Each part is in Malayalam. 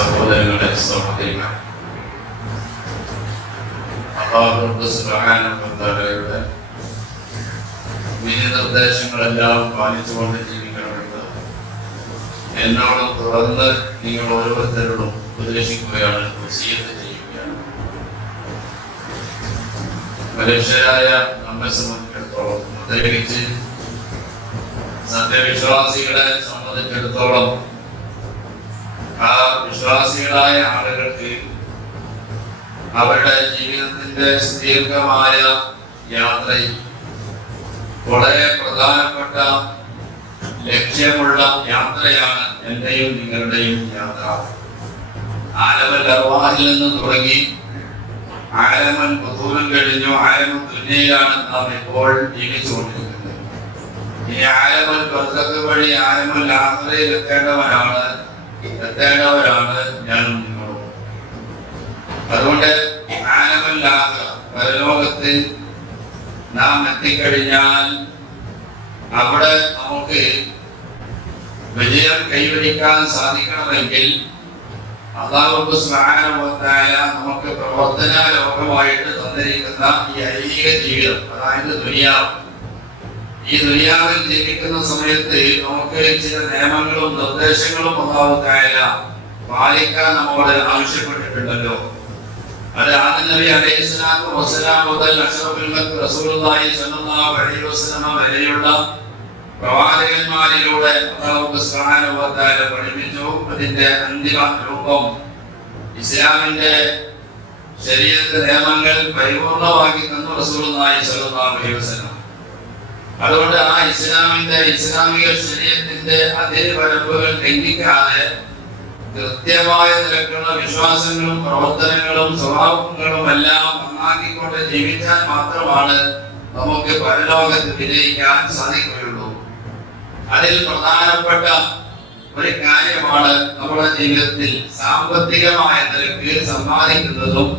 സഹോദരങ്ങളെ, സഹോദരിമാരെ, അല്ലാഹു സുബ്ഹാനഹു വ തആലയുടെ വിധിനിർദ്ദേശങ്ങളെല്ലാം പാലിച്ചുകൊണ്ട് ജീവിക്കണമെന്ന് എന്നോടും തുടർന്ന് നിങ്ങൾ ഓരോരുത്തരോടും ഉപദേശിക്കുകയാണ്, വസിയത്ത് ചെയ്യുകയാണ്. മനുഷ്യരായ നമ്മെ സംബന്ധിച്ചിടത്തോളം, പ്രത്യേകിച്ച് സത്യവിശ്വാസികളെ സംബന്ധിച്ചിടത്തോളം, ആ വിശ്വാസികളായ ആളുകൾക്ക് അവരുടെ ജീവിതത്തിന്റെ സുദീർഘമായ യാത്രയിൽ വളരെ പ്രധാനപ്പെട്ട ലക്ഷ്യമുള്ള യാത്രയാണ് എന്റെയും നിങ്ങളുടെയും യാത്ര. ആലമൽ അർവാഹിൽ നിന്ന് തുടങ്ങി ആലമൽ ബുദൂറിൽ കഴിഞ്ഞു ആലമൽ ദുനിയയിലാണ് നാം ഇപ്പോൾ ജീവിച്ചുകൊണ്ടിരിക്കുന്നത്. ഈ ആലമൽ ബർസഖ് വഴി ആലമൽ ആഖിറയിൽ എത്തേണ്ടവരാണ് ഞാനും നിങ്ങളും. അതുകൊണ്ട് ആലമൽ ആഖിറ, പരലോകത്ത് നാം എത്തിക്കഴിഞ്ഞാൽ അവിടെ നമുക്ക് വിജയം കൈവരിക്കാൻ സാധിക്കണമെങ്കിൽ അല്ലാഹു സുബ്ഹാനഹു വ തആല നമുക്ക് പ്രവർത്തന ലോകമായിട്ട് തന്നിരിക്കുന്ന ഈ ഐഹിക ജീവിതം, അതായത് ദുനിയാവ്, ഈ ദുനിയാവിൽ ജീവിക്കുന്ന സമയത്ത് നമുക്ക് ചില നിയമങ്ങളും നിർദ്ദേശങ്ങളും അല്ലാഹു തആല പാലിക്കാൻ നമ്മോട് ആവശ്യപ്പെട്ടിട്ടുണ്ടല്ലോ. അത് ആദം നബി അലൈഹിസ്സലാത്തു വസ്സലാം മുതൽ അഷ്റഫുൽ ഖൽഖ് റസൂലുള്ളാഹി സ്വല്ലല്ലാഹു അലൈഹി വസല്ലം വരെയുള്ള പ്രവാചകന്മാരിലൂടെ അല്ലാഹു സുബ്ഹാനഹു വ തആല പഠിപ്പിച്ചു. അതിന്റെ അന്തിമ രൂപം ഇസ്ലാമിന്റെ ശരീഅത്ത് നിയമങ്ങൾ പരിപൂർണമാക്കി തന്നു റസൂലുള്ളാഹി സ്വല്ലല്ലാഹു അലൈഹി വസല്ലം. അതുകൊണ്ട് ആ ഇസ്ലാമിക ശരീഅത്തിന്റെ അതിർവരമ്പുകൾ ലംഘിക്കാതെ കൃത്യമായ നിലക്കുള്ള വിശ്വാസങ്ങളും പ്രവർത്തനങ്ങളും സ്വഭാവങ്ങളും എല്ലാം നന്നാക്കിക്കൊണ്ട് ജീവിച്ചാൽ മാത്രമാണ് നമുക്ക് പരലോകത്ത് വിജയിക്കാൻ സാധിക്കുകയുള്ളൂ. അതിൽ പ്രധാനപ്പെട്ട ഒരു കാര്യമാണ് നമ്മുടെ ജീവിതത്തിൽ സാമ്പത്തികമായ നിലക്ക് സമ്പാദിക്കുന്നതും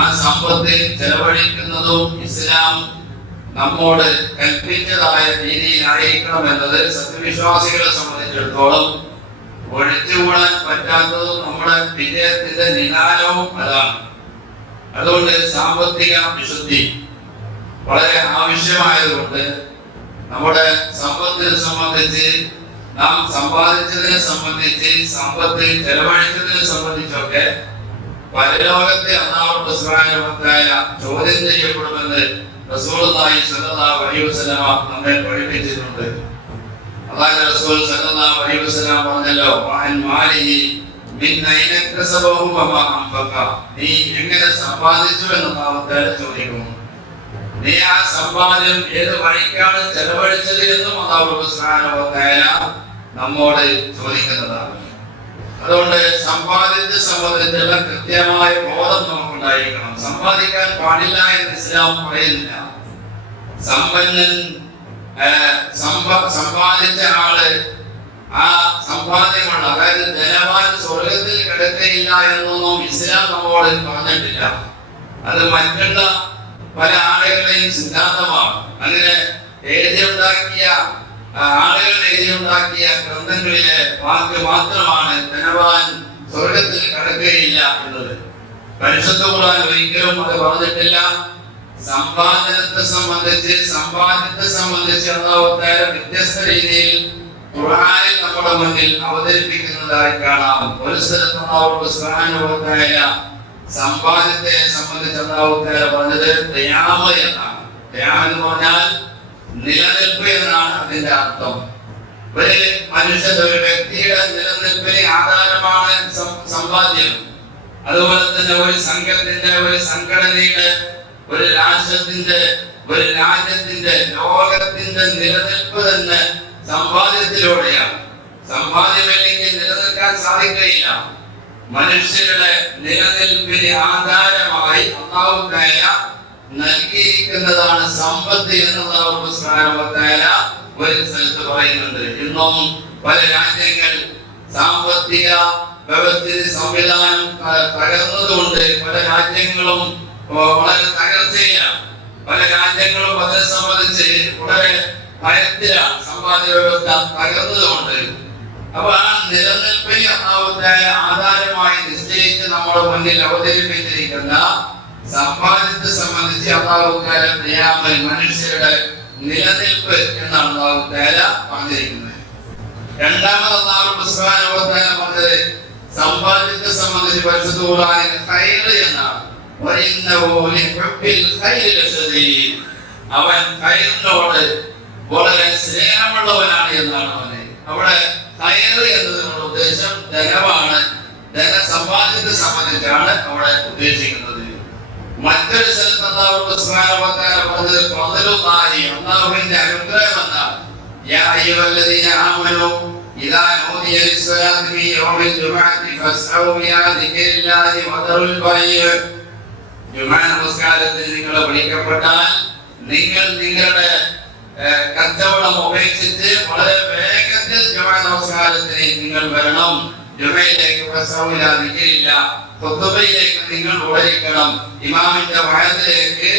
ആ സമ്പത്ത് ചെലവഴിക്കുന്നതും ഇസ്ലാം നമ്മോട് കൽപ്പിച്ചതായ രീതിയിലായിരിക്കണം എന്നത് സത്യവിശ്വാസികളെ സംബന്ധിച്ചിടത്തോളം ഒഴിച്ചുകൂടാൻ പറ്റാത്തതും നമ്മുടെ വിജയത്തിന്റെ നിദാനവും അതാണ്. അതുകൊണ്ട് സാമ്പത്തിക വിശുദ്ധി വളരെ ആവശ്യമായതുകൊണ്ട് നമ്മുടെ സമ്പത്തിനെ സംബന്ധിച്ച്, നാം സമ്പാദിച്ചതിനെ സംബന്ധിച്ച്, സമ്പത്ത് ചെലവഴിച്ചതിനെ സംബന്ധിച്ചൊക്കെ പരലോകത്തെ അല്ലാഹു സുബ്ഹാനഹു വ തആല ചോദ്യം ചെയ്യപ്പെടുമെന്ന് റസൂലുള്ളാഹി സ്വല്ലല്ലാഹു അലൈഹി വസല്ലം നമ്മെ പഠിപ്പിച്ചിട്ടുണ്ട്. അല്ലാഹുവിന്റെ റസൂൽ സ്വല്ലല്ലാഹു അലൈഹി വസല്ലം പറഞ്ഞല്ലോ, വഅൻ മാലിഹി മിൻ അയ്ന കസബഹു വമാ അൻഫഖ, നീ എങ്ങനെ സമ്പാദിച്ചു എന്ന് അല്ലാഹു തആല ചോദിക്കും. നീ ആ സമ്പാദ്യം ഏത് വഴിക്കാണ് ചെലവഴിച്ചത് എന്നും അല്ലാഹു സുബ്ഹാനഹു വ തആല നമ്മോട് ചോദിക്കുന്നതാണ്. അതുകൊണ്ട് സമ്പാദ്യത്തെ സംബന്ധിച്ചുള്ള കൃത്യമായ ബോധം നമുക്കുണ്ടായിരിക്കണം. സമ്പാദിക്കാൻ പാടില്ല എന്ന് ഇസ്ലാം പറയുന്നില്ല. സമ്പന്നൻ സമ്പാദിച്ച ആള് ആ സമ്പാദ്യമുള്ള, അതായത് ധനവാൻ സ്വർഗത്തിൽ കിടക്കയില്ല എന്നൊന്നും ഇസ്ലാം നമ്മോട് പറഞ്ഞിട്ടില്ല. അത് മറ്റുള്ള പല ആളുകളുടെയും സിദ്ധാന്തമാണ്. അങ്ങനെ ആളുകൾ എഴുതിയുണ്ടാക്കിയ ഗ്രന്ഥങ്ങളിലെ വാക്ക് മാത്രമാണ് ധനവാൻ സ്വർഗത്തിൽ കടക്കുകയില്ല എന്നത്. പരിശുദ്ധ ഖുർആൻ ഒരിക്കലും അത് പറഞ്ഞിട്ടില്ല. സമ്പാദനത്തെ സംബന്ധിച്ച് അല്ലാഹു തആല വ്യത്യസ്ത രീതിയിൽ ഖുർആനിൽ നമ്മുടെ മുന്നിൽ അവതരിപ്പിക്കുന്നതായി കാണാം. ഒരു സ്ഥലത്ത് അല്ലാഹു സുബ്ഹാനഹു വ തആല സമ്പാദ്യത്തെ സംബന്ധിച്ച് അല്ലാഹു തആല പറഞ്ഞത് ഖിയാമ എന്നാണ്. ഖിയാമ എന്ന് പറഞ്ഞാൽ നിലനിൽപ്പ് എന്നാണ് അതിന്റെ അർത്ഥം. ഒരു മനുഷ്യന്റെ, ഒരു വ്യക്തിയുടെ നിലനിൽപ്പിന് ആധാരമാണ് സമ്പാദ്യം. അതുപോലെ തന്നെ ഒരു സംഘത്തിന്റെ, ഒരു സംഘടനയുടെ, ഒരു രാഷ്ട്രത്തിന്റെ, ഒരു രാജ്യത്തിന്റെ, ലോകത്തിന്റെ നിലനിൽപ്പ് തന്നെ സമ്പാദ്യത്തിലൂടെയാണ്. സമ്പാദ്യമില്ലെങ്കിൽ നിലനിൽക്കാൻ സാധിക്കുകയില്ല. മനുഷ്യരുടെ നിലനിൽപ്പിന് ആധാരമായി അല്ലാഹു തആല നൽകിയിരിക്കുന്നതാണ് സമ്പത്ത് എന്ന് അല്ലാഹു സുബ്ഹാനഹു വ തആല ഒരു സ്ഥലത്ത് പറയുന്നുണ്ട്. ഇന്നും പല രാജ്യങ്ങൾ സാമ്പത്തിക വ്യവസ്ഥിതി സംവിധാനം തകർന്നതുകൊണ്ട് പല രാജ്യങ്ങളും വളരെ തകർച്ചയിലാണ്. പല രാജ്യങ്ങളും അതിനെ സംബന്ധിച്ച് വളരെ ഭയത്തിലാണ്. സമ്പാദ്യ വ്യവസ്ഥ തകർന്നതുകൊണ്ട് അപ്പൊ ആ നിലനിൽപ്പിന് ആധാരമായി നിശ്ചയിച്ച് നമ്മുടെ മുന്നിൽ അവതരിപ്പിച്ചിരിക്കുന്ന സമ്പാദ്യത്തെ സംബന്ധിച്ച് അള്ളാഹു മനുഷ്യരുടെ നിലനിൽപ്പ് എന്നാണ് അള്ളാഹു പറഞ്ഞിരിക്കുന്നത്. രണ്ടാമത് അള്ളാഹു സുബ്ഹാനഹു വ തആല പറഞ്ഞത് സമ്പാദ്യത്തെ സംബന്ധിച്ച് പരിശുദ്ധ ഖുർആനിൽ ഖൈർ എന്നാണ്. അവൻ ഖൈറിനോട് വളരെ സ്നേഹമുള്ളവനാണ് എന്നാണ് പറഞ്ഞത്. അവിടെ ഖൈർ എന്നതിനുള്ള ഉദ്ദേശം ധനമാണ്. ധനസമ്പാദ്യത്തെ സംബന്ധിച്ചാണ് അവിടെ ഉദ്ദേശിക്കുന്നത്. മറ്റൊരു സ്ഥലത്ത് അല്ലാഹു സുബ്ഹാനഹു വ തആല പറഞ്ഞത് ഫളലുല്ലാഹി, അല്ലാഹുവിന്റെ അനുഗ്രഹം എന്നാണ്. യാ അയ്യുഹല്ലദീന ആമനൂ ഇദാ നൂദിയ ലിസ്സലാത്തി ഫീ യൗമിൽ ജുമുഅത്തി ഫസ്ഔ ഇലാ ദിക്രില്ലാഹി വദറുൽ ബൈഅ. ജുമുഅ നമസ്കാരത്തിന് നിങ്ങൾ വിളിക്കപ്പെട്ടാൽ നിങ്ങൾ നിങ്ങളുടെ കച്ചവടം ഉപേക്ഷിച്ച് വളരെ വേഗത്തിൽ ജുമുഅ നമസ്കാരത്തിന് നിങ്ങൾ വരണം. ജുമുഅയിലേക്ക് ഫസ്ഔ ഇലാ ദിക്രില്ലാഹ്, ഖുതുബയിലേക്ക് നിങ്ങൾ ഓടിക്കണം. ഇമാമിന്റെ വഅദിലേക്ക്,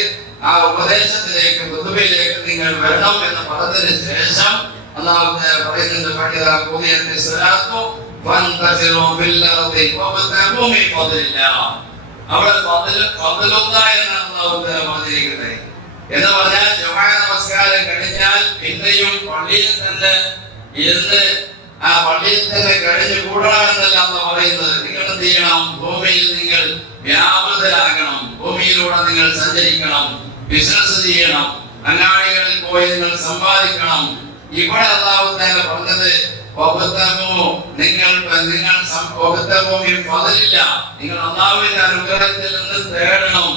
ആ ഉപദേശത്തിലേക്ക്, ഖുതുബയിലേക്ക് നിങ്ങൾ വരണം എന്ന് പറഞ്ഞതിന് ശേഷം അല്ലാഹു തആല പറയുന്നത് ഫഇദാ ഖുദിയത്തി സ്വലാത്തു ഫൻതസിറു ഫിൽ അർദി വബ്തഗൂ മിൻ ഫദ്ലില്ലാഹ്. അവിടെ ഫദ്ലുല്ലാഹ് എന്നാണ് അല്ലാഹു തആല പറഞ്ഞിരിക്കുന്നത്. എന്ന് പറഞ്ഞാൽ ജുമുഅ നമസ്കാരം കഴിഞ്ഞാൽ പിന്നെയും പള്ളിയിൽ തന്നെ ഇരുന്ന് ആ പള്ളിയിൽ തന്നെ കഴിഞ്ഞു കൂടണമെന്നല്ല എന്ന് പറയുന്നത്. നിങ്ങൾ എന്ത് ചെയ്യണം? ഭൂമിയിൽ നിങ്ങൾ വ്യാപൃതരാകണം. ഭൂമിയിലൂടെ നിങ്ങൾ സഞ്ചരിക്കണം, ബിസിനസ് ചെയ്യണം, അങ്ങാടികളിൽ പോയി നിങ്ങൾ സമ്പാദിക്കണം. ഇവിടെ അല്ലാഹു തആല പറഞ്ഞത് നിങ്ങൾ അല്ലാഹുവിന്റെ അനുഗ്രഹത്തിൽ നിന്ന് തേടണം,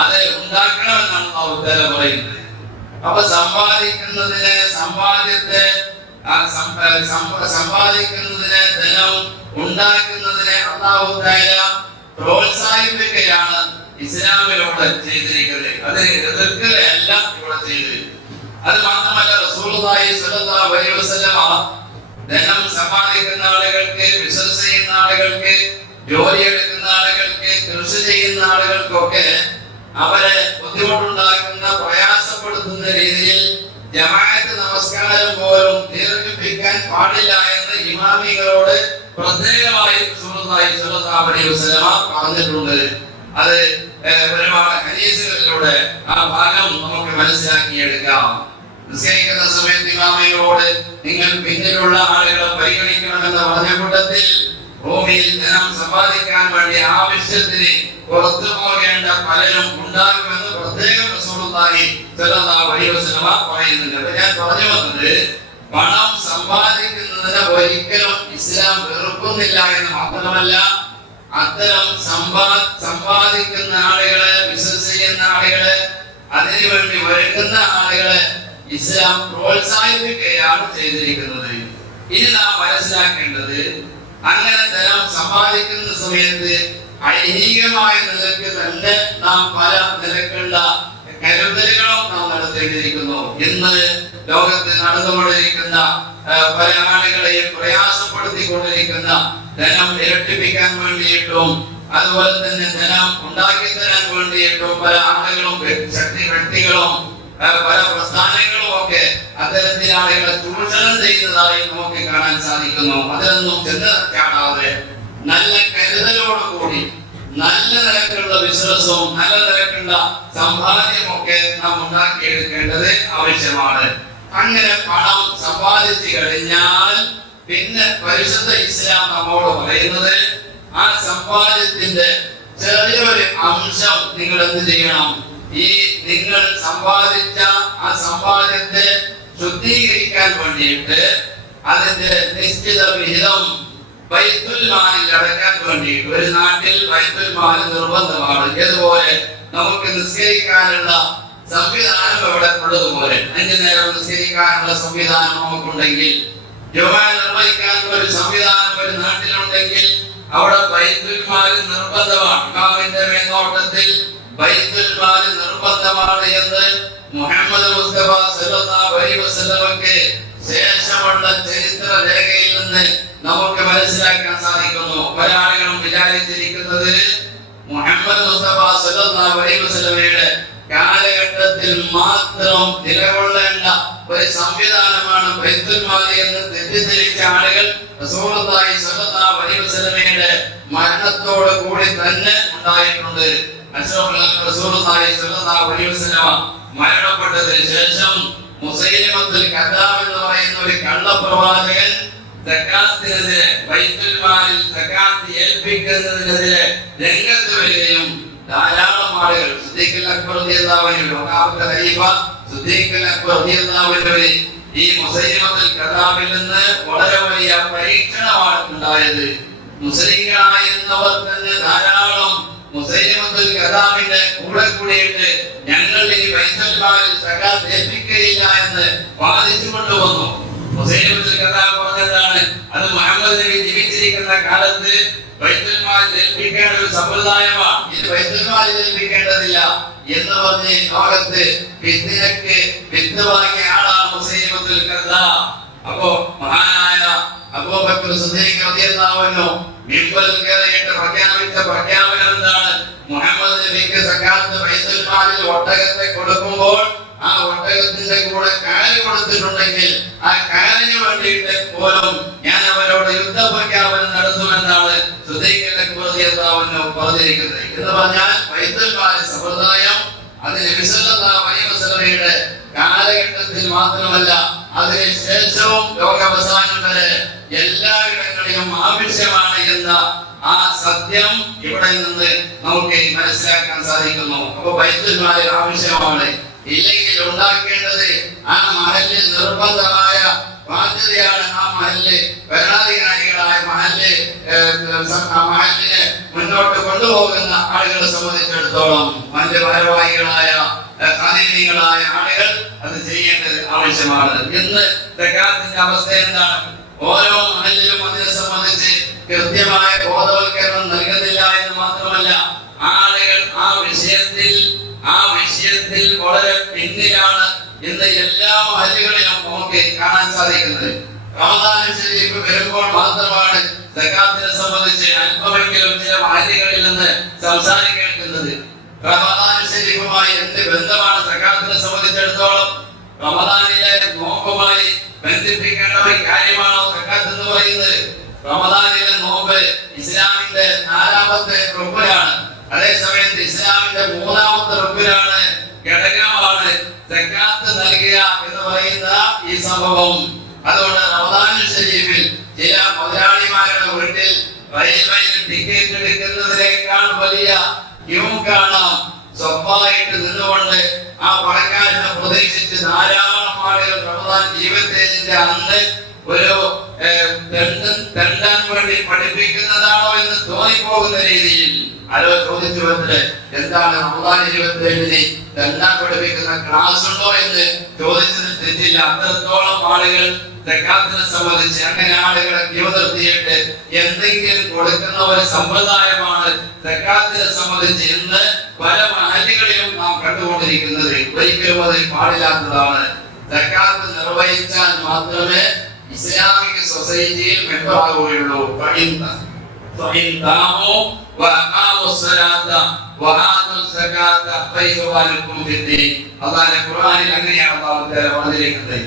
അത് ഉണ്ടാക്കണമെന്നാണ് അല്ലാഹു തആല പറയുന്നത്. അപ്പൊ സമ്പാദിക്കുന്നതിനെ, സമ്പാദ്യത്തെ സമ്പാദിക്കുന്നതിനെ, ധനം ഉണ്ടാക്കുന്നതിനെ അല്ലാഹു തആല പ്രോത്സാഹിപ്പിക്കുകയാണ് ഇസ്ലാമിലൂടെ ചെയ്തിരിക്കുന്നത്. അത് എതിർക്കുകയല്ല ഇവിടെ ചെയ്തത്. അത് മാത്രമല്ല റസൂലുള്ളാഹി സ്വല്ലല്ലാഹു അലൈഹി വസല്ലമ ധനം സമ്പാദിക്കുന്ന ആളുകൾക്ക്, ബിസിനസ് ചെയ്യുന്ന ആളുകൾക്ക്, ജോലിയെടുക്കുന്ന ആളുകൾക്ക്, കൃഷി ചെയ്യുന്ന ആളുകൾക്കൊക്കെ അവരെ ബുദ്ധിമുട്ടുണ്ടാക്കുന്ന, പ്രയാസപ്പെടുത്തുന്ന രീതിയിൽ ജമാഅത്ത് നമസ്കാരം പോലും ദീർഘിപ്പിക്കാൻ പാടില്ല എന്ന് ഇമാമികളോട് പ്രത്യേകമായി റസൂലുള്ളാഹി സ്വല്ലല്ലാഹു അലൈഹി വസല്ലമ പറഞ്ഞിട്ടുണ്ട്. അത് ഒരുപാട് ഹദീസുകളിലൂടെ ആ ഭാഗം നമുക്ക് മനസ്സിലാക്കിയെടുക്കാം. നിസ്കരിക്കുന്ന സമയത്ത് ഇമാമികളോട് നിങ്ങൾ പിന്നിലുള്ള ആളുകളെ പരിഗണിക്കണമെന്ന് പറഞ്ഞ കൂട്ടത്തിൽ ഭൂമിയിൽ ധനം സമ്പാദിക്കാൻ വേണ്ടി ആവശ്യത്തിന് പുറത്തു പോകേണ്ട പലരും ഉണ്ടാകുമെന്ന് പ്രത്യേകം റസൂലുള്ളാഹി സ്വല്ലല്ലാഹു അലൈഹി വസല്ലമ പറയുന്നുണ്ട്. അപ്പൊ ഞാൻ പറഞ്ഞു വന്നത്, പണം സമ്പാദിക്കുന്നതിന് ഒരിക്കലും ഇസ്ലാം വെറുക്കുന്നില്ല എന്ന് മാത്രമല്ല, അത്തരം സമ്പാദിക്കുന്ന ആളുകളെ, ബിസിനസ് ചെയ്യുന്ന ആളുകളെ, അതിനുവേണ്ടി ഒരുങ്ങുന്ന ആളുകളെ ഇസ്ലാം പ്രോത്സാഹിപ്പിക്കുകയാണ് ചെയ്തിരിക്കുന്നത്. ഇനി നാം മനസ്സിലാക്കേണ്ടത്, അങ്ങനെ ധനം സമ്പാദിക്കുന്ന സമയത്ത് ഐഹികമായ നിലയ്ക്ക് തന്നെ നാം പല നിലക്കുള്ള കരുതലുകളും നാം നടത്തേണ്ടിയിരിക്കുന്നു. ഇന്ന് ലോകത്ത് നടന്നുകൊണ്ടിരിക്കുന്ന പല ആളുകളെയും പ്രയാസപ്പെടുത്തിക്കൊണ്ടിരിക്കുന്ന ധനം ഇരട്ടിപ്പിക്കാൻ വേണ്ടിയിട്ടും അതുപോലെ തന്നെ ധനം ഉണ്ടാക്കി തരാൻ വേണ്ടിയിട്ടും പല ആളുകളും, വ്യക്തികളും, പല പ്രസ്ഥാനങ്ങളും ഒക്കെ അത്തരത്തിൽ ആളുകളെ ചൂഷണം ചെയ്യുന്നതായി നമുക്ക് കാണാൻ സാധിക്കുന്നു. അതിലൊന്നും ചെന്ന് കാണാതെ നല്ല കരുതലോടുകൂടി നല്ല നിലക്കുള്ള ബിസിനസ്സും നല്ല നിലക്കുള്ള സമ്പാദ്യമൊക്കെ നാം ഉണ്ടാക്കിയെടുക്കേണ്ടത് ആവശ്യമാണ്. അങ്ങനെ പണം സമ്പാദിച്ചു കഴിഞ്ഞാൽ പിന്നെ പരിശുദ്ധ ഇസ്ലാം നമ്മോട് പറയുന്നത്, ആ സമ്പാദ്യത്തിന്റെ ചെറിയൊരു അംശം നിങ്ങൾ എന്ത് ചെയ്യണം? ഈ നിങ്ങൾ സമ്പാദിച്ച ആ സമ്പാദ്യത്തെ ശുദ്ധീകരിക്കാൻ വേണ്ടിയിട്ട് അതിന്റെ നിശ്ചിത വിഹിതം ബൈത്തുൽ മാലിൽ അടക്കാൻ വേണ്ടിയിട്ട്, ഒരു നാട്ടിൽ ബൈത്തുൽ മാൽ നിർബന്ധമാണ്. ഇതുപോലെ നമുക്ക് നിസ്കരിക്കാനുള്ള സംവിധാനം ഇവിടെ ഉള്ളതുപോലെ 5 നേരം നിസ്കരിക്കാനുള്ള സംവിധാനം നമുക്കുണ്ടെങ്കിൽ, ജുമുഅ നിർവഹിക്കാനുള്ള ഒരു സംവിധാനം ഒരു നാട്ടിലുണ്ടെങ്കിൽ അവിടെ ബൈത്തുൽ മാൽ നിർബന്ധമാണ്. ഇമാമിന്റെ മേൽനോട്ടത്തിൽ ബൈത്തുൽ മാൽ നിർബന്ധമാണ് എന്ന് മുഹമ്മദ് മുസ്തഫ സല്ലല്ലാഹു അലൈഹി വസല്ലമക്ക് ശേഷമുള്ള ചരിത്ര രേഖയിൽ നിന്ന് നമുക്ക് മനസ്സിലാക്കാൻ സാധിക്കുന്നു. പല ആളുകളും വിചാരിച്ചിരിക്കുന്നത് മുഹമ്മദ് മുസ്തഫ സല്ലല്ലാഹു അലൈഹി വസല്ലമയുടെ കാലഘട്ടത്തിൽ മാത്രം നിലകൊള്ളേണ്ട ഒരു സംവിധാനമാണ് ബൈത്തുൽ മാൽ എന്ന് തെറ്റിദ്ധരിച്ച ആളുകൾ റസൂലുള്ളാഹി സ്വല്ലല്ലാഹു അലൈഹി വസല്ലമയുടെ മരണത്തോട് കൂടി തന്നെ ഉണ്ടായിട്ടുണ്ട്. റസൂലുള്ളാഹി സ്വല്ലല്ലാഹു അലൈഹി വസല്ലമ മരണപ്പെട്ടതിന് ശേഷം മുസൈലിമത്തുൽ കദ്ദാബ് എന്ന് പറയുന്ന ഒരു കള്ളപ്രവാചകൻ സക്കാത്തിനെതിരെ, ബൈത്തുൽ മാലിൽ സക്കാത്ത് ഏൽപ്പിക്കുന്നതിനെതിരെ രംഗത്ത് വരികയും ധാരാളം ആളുകൾ സിദ്ദീഖുൽ അക്ബർ റളിയല്ലാഹു അൻഹു, ലോകാവത്തെ ഖലീഫ സിദ്ദീഖുൽ അക്ബർ റളിയല്ലാഹു അൻഹു ഈ മുസൈലിമത്തുൽ കദ്ദാബിൽ നിന്ന് വളരെ വലിയ പരീക്ഷണമാണ് ഉണ്ടായത്. മുസ്ലിങ്ങളായിരുന്നവർ തന്നെ ധാരാളം മുസൈലിമത്തുൽ കദ്ദാബിന്റെ കൂടെ കൂടിയിട്ട് ഞങ്ങൾ ഈ ബൈത്തുൽ മാലിൽ സക്കാത്ത് ഏൽപ്പിക്കുകയില്ല എന്ന് വാദിച്ചു കൊണ്ടുവന്നു. മുസൈലിമത്തുൽ കദ്ദാബ് പറഞ്ഞതാണ്, അത് മുഹമ്മദ് നബി ജീവിച്ചിരിക്കുന്ന കാലത്ത് ബൈത്തുൽ മാലിൽ ഏൽപ്പിക്കേണ്ട ഒരു സമ്പ്രദായമാണ്, ഇത് ബൈത്തുൽ മാലിൽ ഏൽപ്പിക്കേണ്ടതില്ല എന്ന് പറഞ്ഞ് ലോകത്ത് ഫിത്നയ്ക്ക് വിത്തുവാങ്ങിയ ആളാണ് മുസൈലിമത്തുൽ കദ്ദാബ്. അപ്പോ മഹാനായ അബൂബക്കർ സിദ്ദീഖ് റളിയല്ലാഹു അൻഹു മിമ്പറിൽ കയറിയിട്ട് പ്രഖ്യാപിച്ച പ്രഖ്യാപനം എന്താണ്? മുഹമ്മദ് നബിക്ക് സക്കാത്ത് ബൈത്തുൽ മാലിൽ ഒട്ടകത്തെ കൊടുക്കുമ്പോൾ ആ ഒട്ടകത്തിന്റെ കൂടെ കാല് കൊടുത്തിട്ടുണ്ടെങ്കിൽ ആ കാലിന് വേണ്ടിയിട്ട് പോലും ഞാൻ അവരോട് യുദ്ധപ്രഖ്യാപനം നടത്തുമെന്നാണ് സിദ്ദീഖ് അക്ബർ റളിയല്ലാഹു അൻഹു പറഞ്ഞിരിക്കുന്നത്. എന്ന് പറഞ്ഞാൽ ബൈത്തുൽ മാൽ സമ്പ്രദായം അത് നബി സല്ലല്ലാഹു അലൈഹി വസല്ലമയുടെ കാലഘട്ടത്തിൽ മാത്രമല്ല, അതിനുശേഷവും ലോകാവസാനം വരെ എല്ലായിടങ്ങളിലും ആവശ്യമാണ് എന്ന ആ സത്യം ഇവിടെ നിന്ന് നമുക്ക് മനസ്സിലാക്കാൻ സാധിക്കുന്നു. അപ്പൊ ബൈത്തുൽ മാൽ ആവശ്യമാണ്, ഇല്ലെങ്കിൽ ഉണ്ടാക്കേണ്ടത് ആ മഹല്ലിൽ നിർബന്ധമായ ബാധ്യതയാണ്. ആ മഹല്ല് ഭരണാധികാരികളായ മഹല്ലിനെ മുന്നോട്ട് കൊണ്ടുപോകുന്ന ആളുകളെ സംബന്ധിച്ചിടത്തോളം മറ്റ് ഭാരവാഹികളായ ഖാദിമീങ്ങളായ ആളുകൾ അത് ചെയ്യേണ്ടത് ആവശ്യമാണ്. ഇന്ന് സക്കാത്തിന്റെ അവസ്ഥ എന്താണ്? ഓരോ മഹല്ലിലും അതിനെ സംബന്ധിച്ച് കൃത്യമായ ബോധവൽക്കരണം നൽകുന്നില്ല എന്ന് മാത്രമല്ല, ആളുകൾ ആ വിഷയത്തിൽ വളരെ പിന്നിലാണ് ഇന്ന് എല്ലാ മഹല്ലുകളിലും നമുക്ക് കാണാൻ സാധിക്കുന്നത്. റമദാൻ ശരീഫ് വരുമ്പോൾ മാത്രമാണ് സക്കാത്തിനെ സംബന്ധിച്ച് അല്പമെങ്കിലും ചില മഹല്ലുകളിൽ നിന്ന് സംസാരം കേൾക്കുന്നത്. റമദാൻ ശരീഫുമായി എന്ത് ബന്ധമാണ് സക്കാത്തിനെ സംബന്ധിച്ചിടത്തോളം? റമദാനിലെ നോമ്പുമായി ബന്ധിപ്പിക്കേണ്ട ഒരു കാര്യമാണോ സക്കാത്ത് എന്ന് പറയുന്നത്? റമദാനിലെ നോമ്പ് ഇസ്ലാമിന്റെ 4ാമത്തെ റുക്നാണ്. അതേസമയത്ത് ഇസ്ലാമിന്റെ 3ാമത്തെ റുക്നാണ്, ഘടകമാണ് സക്കാത്ത് നൽകുക എന്ന് പറയുന്ന ഈ സംഭവം. അതുകൊണ്ട് റമദാൻ ശരീഫിൽ ചില മുതലാളിമാരുടെ വീട്ടിൽ റെയിൽവേയിൽ ടിക്കറ്റ് എടുക്കുന്നതിനേക്കാൾ വലിയ ക്യൂ കാണാം. സ്വന്തമായിട്ട് നിന്നുകൊണ്ട് ആ പണക്കാരനെ പ്രതീക്ഷിച്ച് ധാരാളം ആളുകൾ റമദാൻ ജീവിതത്തിന്റെ അന്ന് ഒരു തെണ്ടാൻ വേണ്ടി പഠിപ്പിക്കുന്നതാണോ എന്ന് തോന്നിപ്പോകുന്ന രീതിയിൽ ആരോ ചോദിച്ചു വന്നിട്ട് എന്താണ് റമദാൻ 27-ന് തെണ്ടാൻ പഠിപ്പിക്കുന്ന ക്ലാസ് ഉണ്ടോ എന്ന് ചോദിച്ചത് തെറ്റില്ല. അത്രത്തോളം ആളുകൾ സക്കാത്തിനെ സംബന്ധിച്ച് അങ്ങനെ ആളുകളെ ക്യൂ നിർത്തിയിട്ട് എന്തെങ്കിലും കൊടുക്കുന്ന ഒരു സമ്പ്രദായമാണ് സക്കാത്തിനെ സംബന്ധിച്ച് ഇന്ന് പല മഹല്ലുകളിലും നാം കണ്ടുകൊണ്ടിരിക്കുന്നത്. ഒരിക്കലും അത് പാടില്ലാത്തതാണ്. സക്കാത്ത് നിർവഹിച്ചാൽ മാത്രമേ ഇസ്ലാമിക സൊസൈറ്റിയിൽ മെമ്പർ ആകുകയുള്ളൂ. അല്ലാഹുവിന്റെ ഖുർആനിൽ അങ്ങനെയാണ് അല്ലാഹു തആല പറഞ്ഞിരിക്കുന്നത്.